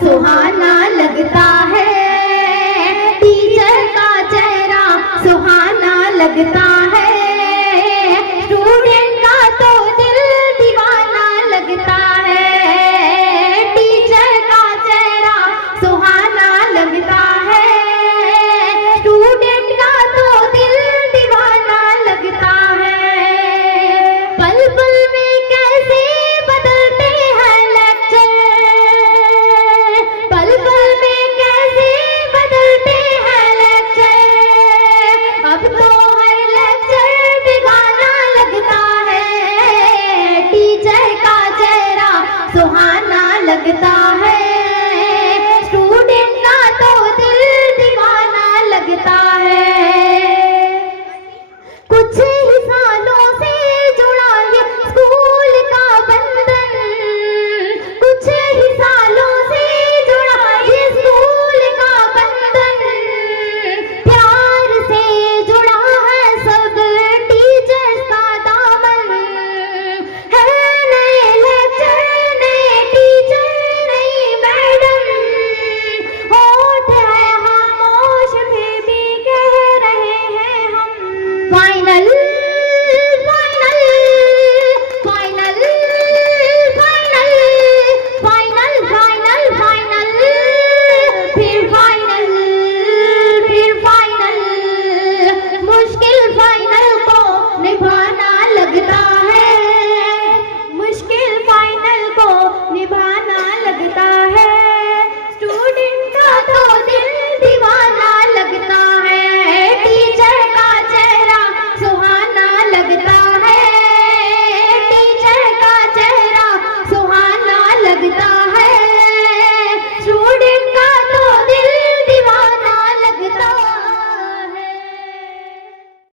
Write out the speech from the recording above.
सुहाना लगता है, टीचर का चेहरा सुहाना लगता है, स्टूडेंट का तो दिल दीवाना लगता है, टीचर का चेहरा सुहाना लगता है, स्टूडेंट का तो दिल दीवाना लगता है। पल पल में कैसे बदलते हैं लेक्चर, पल पल में कैसे बदलते हैं लेक्चर, अब तो हर लेक्चर बेगाना लगता है, टीचर का चेहरा सुहाना लगता है।